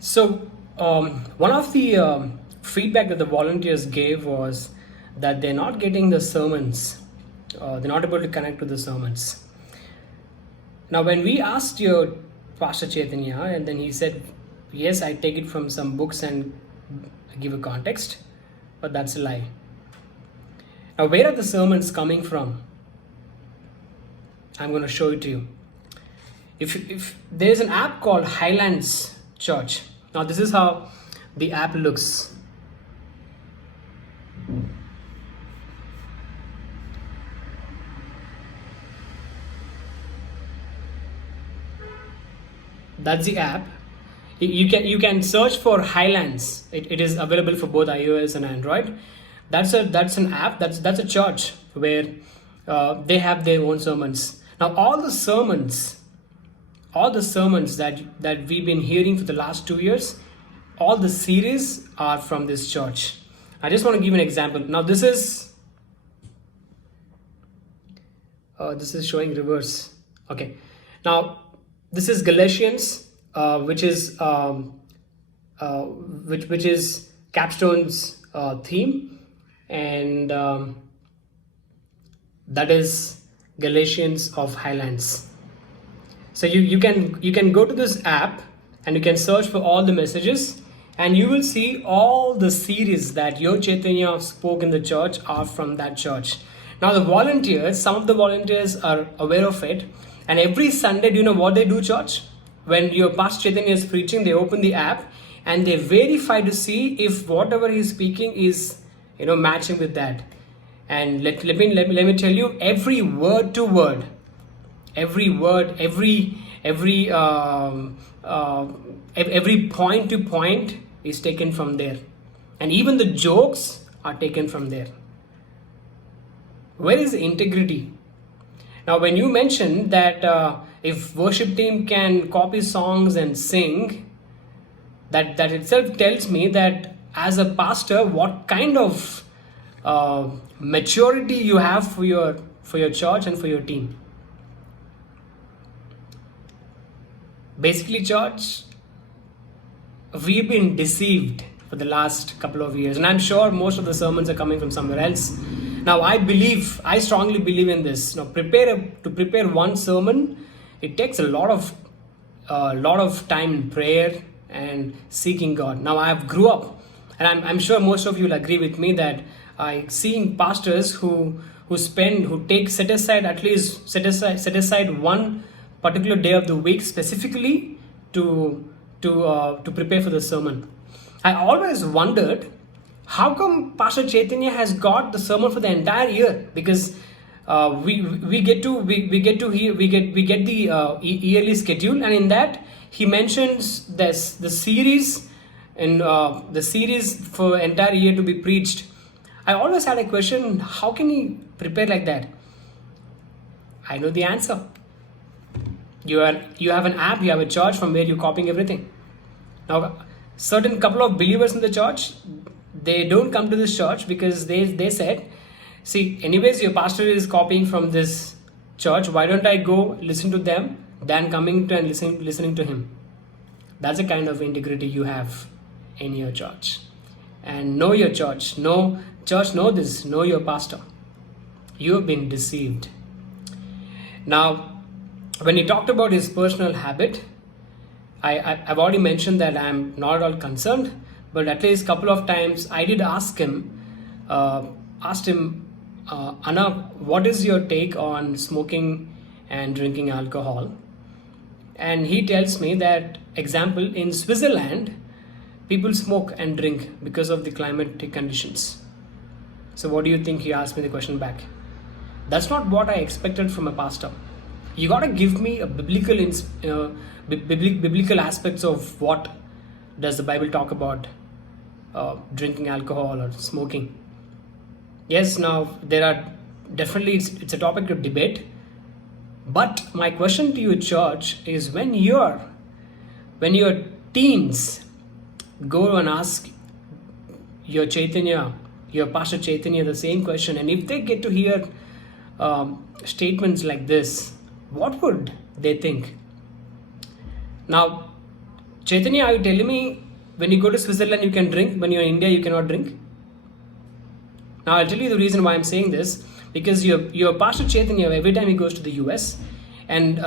So, one of the feedback that the volunteers gave was that they're not getting the sermons, they're not able to connect to the sermons. Now, when we asked your Pastor Chaitanya, and then he said, yes, I take it from some books and give a context, but that's a lie. Now, where are the sermons coming from? I'm going to show it to you. If there's an app called Highlands Church. Now, this is how the app looks. That's the app. You can search for Highlands. It is available for both iOS and Android. That's an app. That's a church where they have their own sermons. Now all the sermons that we've been hearing for the last 2 years, all the series are from this church. I just want to give an example. Now this is showing reverse. Okay. Now this is Galatians, which is Capstone's theme, and that is Galatians of Highlands. So you can go to this app and you can search for all the messages, and you will see all the series that your Chaitanya spoke in the church are from that church. Now the volunteers, some of the volunteers are aware of it, and every Sunday, do you know what they do, church? When your Pastor Chaitanya is preaching, they open the app and they verify to see if whatever he's speaking is matching with that. And let me tell you, every word to word, every point to point is taken from there, and even the jokes are taken from there. Where is the integrity? Now, when you mentioned that if worship team can copy songs and sing, that itself tells me that as a pastor, what kind of maturity you have for your church and for your team. Basically, church, we've been deceived for the last couple of years, and I'm sure most of the sermons are coming from somewhere else. Now, I strongly believe in this. Now, to prepare one sermon, it takes a lot of time in prayer and seeking God. Now, I have grew up, and I'm sure most of you will agree with me that seeing pastors who set aside one particular day of the week specifically to prepare for the sermon. I always wondered, how come Pastor Chaitanya has got the sermon for the entire year? Because we get the yearly schedule, and in that he mentions the series and the series for entire year to be preached. I always had a question: how can he prepare like that? I know the answer. You have an app, you have a church from where you're copying everything. Now, certain couple of believers in the church, they don't come to this church because they said, see, anyways, your pastor is copying from this church. Why don't I go listen to them than coming to and listening to him? That's the kind of integrity you have in your church. And know your church. Know this. Know your pastor. You have been deceived. Now, when he talked about his personal habit, I've already mentioned that I'm not at all concerned, but at least a couple of times I did asked him, Anna, what is your take on smoking and drinking alcohol? And he tells me that, example, in Switzerland, people smoke and drink because of the climatic conditions. So what do you think? He asked me the question back. That's not what I expected from a pastor. You got to give me a biblical aspects of what does the Bible talk about drinking alcohol or smoking. Yes, now there are definitely it's a topic of debate. But my question to you, church, is when your teens go and ask your Chaitanya, your Pastor Chaitanya, the same question, and if they get to hear statements like this, what would they think? Now, Chaitanya, are you telling me when you go to Switzerland you can drink, when you're in India you cannot drink? Now I'll tell you the reason why I'm saying this, because your Pastor Chaitanya, every time he goes to the US, and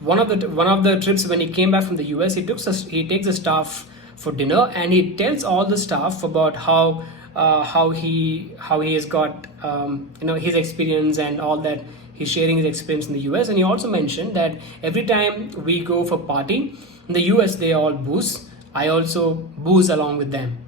one of the trips when he came back from the US, he takes the staff for dinner, and he tells all the staff about how he has got his experience and all that. He's sharing his experience in the US, and he also mentioned that every time we go for party in the US, they all booze. I also booze along with them.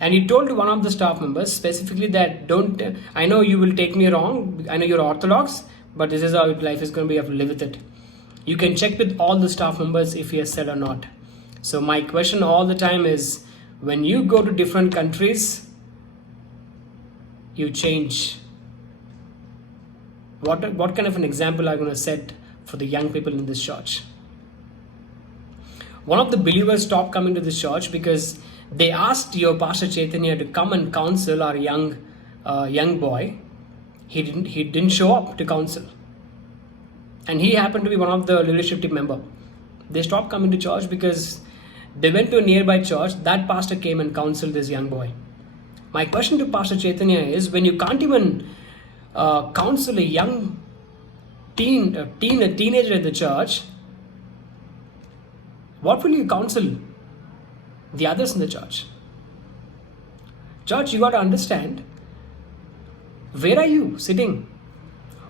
And he told one of the staff members specifically that, don't, I know you will take me wrong, I know you're Orthodox, but this is how life is going to be, you have to live with it. You can check with all the staff members if he has said or not. So my question all the time is, when you go to different countries, you change. What kind of an example are you going to set for the young people in this church? One of the believers stopped coming to this church because they asked your Pastor Chaitanya to come and counsel our young boy. He didn't show up to counsel, and he happened to be one of the leadership team member. They stopped coming to church because they went to a nearby church. That pastor came and counseled this young boy. My question to Pastor Chaitanya is, when you can't even counsel a young teenager in the church, what will you counsel the others in the church? Church, you got to understand, where are you sitting?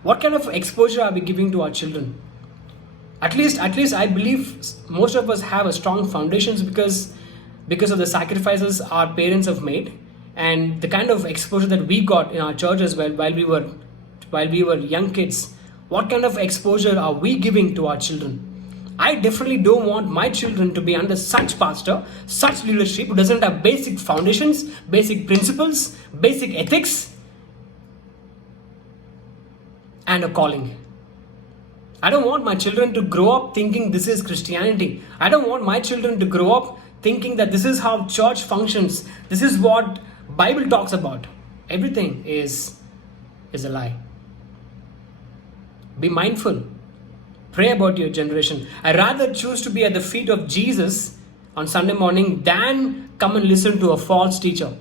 What kind of exposure are we giving to our children? At least I believe most of us have a strong foundations because of the sacrifices our parents have made, and the kind of exposure that we got in our church as well while we were young kids. What kind of exposure are we giving to our children? I definitely don't want my children to be under such pastor, such leadership who doesn't have basic foundations, basic principles, basic ethics, and a calling. I don't want my children to grow up thinking this is Christianity. I don't want my children to grow up thinking that this is how church functions. This is what Bible talks about. Everything is a lie. Be mindful. Pray about your generation. I rather choose to be at the feet of Jesus on Sunday morning than come and listen to a false teacher.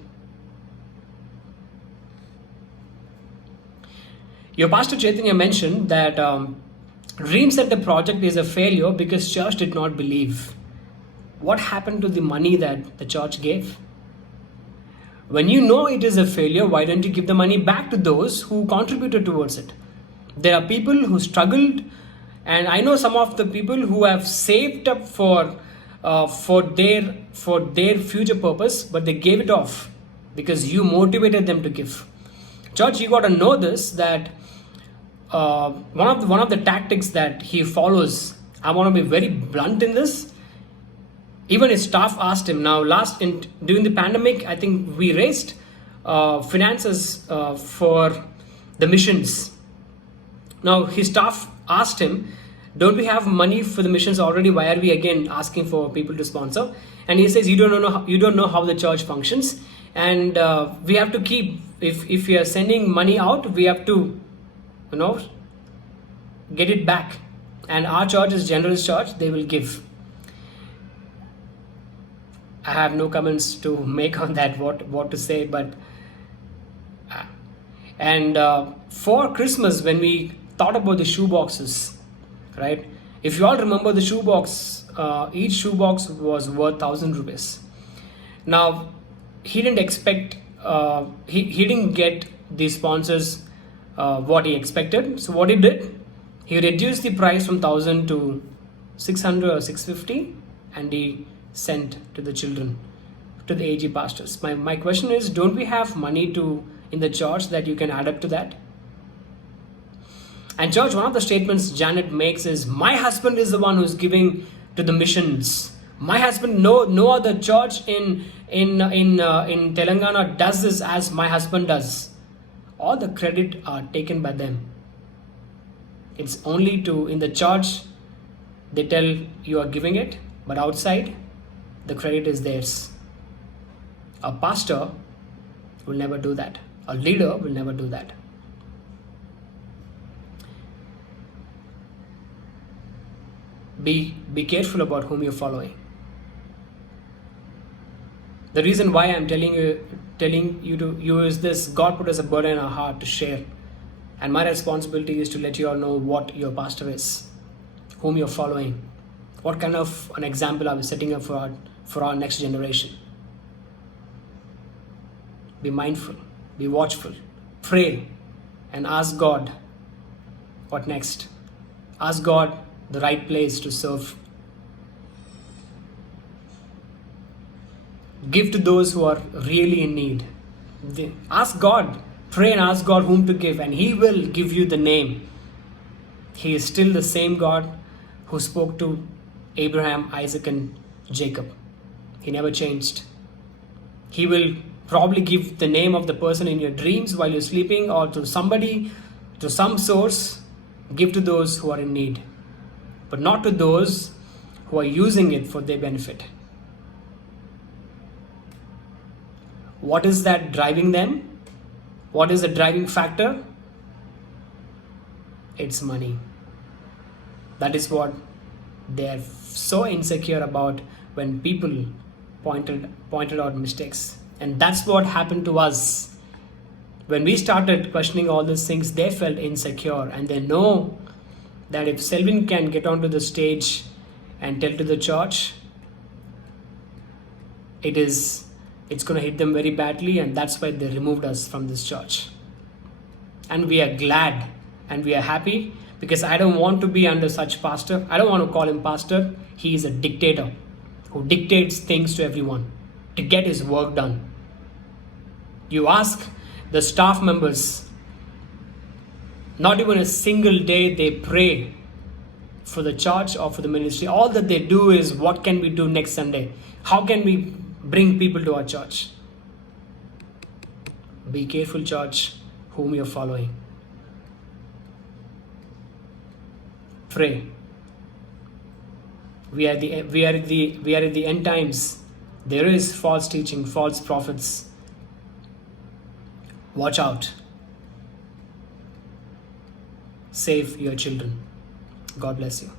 Your Pastor Chaitanya mentioned that Dream Center project is a failure because church did not believe. What happened to the money that the church gave? When you know it is a failure, why don't you give the money back to those who contributed towards it? There are people who struggled, and I know some of the people who have saved up for their future purpose, but they gave it off because you motivated them to give. Church, you got to know this, that one of the tactics that he follows. I want to be very blunt in this. Even his staff asked him. Now, during the pandemic, I think we raised finances for the missions. Now, his staff asked him, don't we have money for the missions already? Why are we again asking for people to sponsor? And he says, you don't know how the church functions, and we have to keep, if we are sending money out, we have to get it back. And our church is generous church, they will give. I have no comments to make on that, what to say, but and for Christmas, when we thought about the shoe boxes, right? If you all remember the shoe box, each shoe box was worth 1,000 rupees. Now, he didn't expect, he didn't get the sponsors what he expected. So what he did, he reduced the price from 1,000 to 600 or 650, and he sent to the children, to the AG pastors. My question is, don't we have money in the church that you can add up to that? And church, one of the statements Janet makes is, my husband is the one who's giving to the missions. My husband, no other church in Telangana does this as my husband does. All the credit are taken by them. It's only in the church they tell you are giving it, but outside the credit is theirs. A pastor will never do that. A leader will never do that. Be careful about whom you're following. The reason why I'm telling you is this: God put us a burden in our heart to share. And my responsibility is to let you all know what your pastor is, whom you're following, what kind of an example are we setting up for our next generation. Be mindful, be watchful, pray, and ask God what next. Ask God the right place to serve. Give to those who are really in need. Ask God, pray and ask God whom to give, and He will give you the name. He is still the same God who spoke to Abraham, Isaac, and Jacob. He never changed. He will probably give the name of the person in your dreams while you're sleeping, or to somebody, to some source. Give to those who are in need, but not to those who are using it for their benefit. What is that driving them? What is the driving factor? It's money. That is what they're so insecure about when people pointed out mistakes. And that's what happened to us. When we started questioning all these things, they felt insecure, and they know that if Selvin can get onto the stage and tell to the church, it's going to hit them very badly, and that's why they removed us from this church. And we are glad and we are happy, because I don't want to be under such pastor. I don't want to call him pastor. He is a dictator who dictates things to everyone to get his work done. You ask the staff members, not even a single day they pray for the church or for the ministry. All that they do is, what can we do next Sunday? How can we bring people to our church? Be careful, church, whom you're following. Pray. We are at the end times. There is false teaching, false prophets. Watch out. Save your children. God bless you.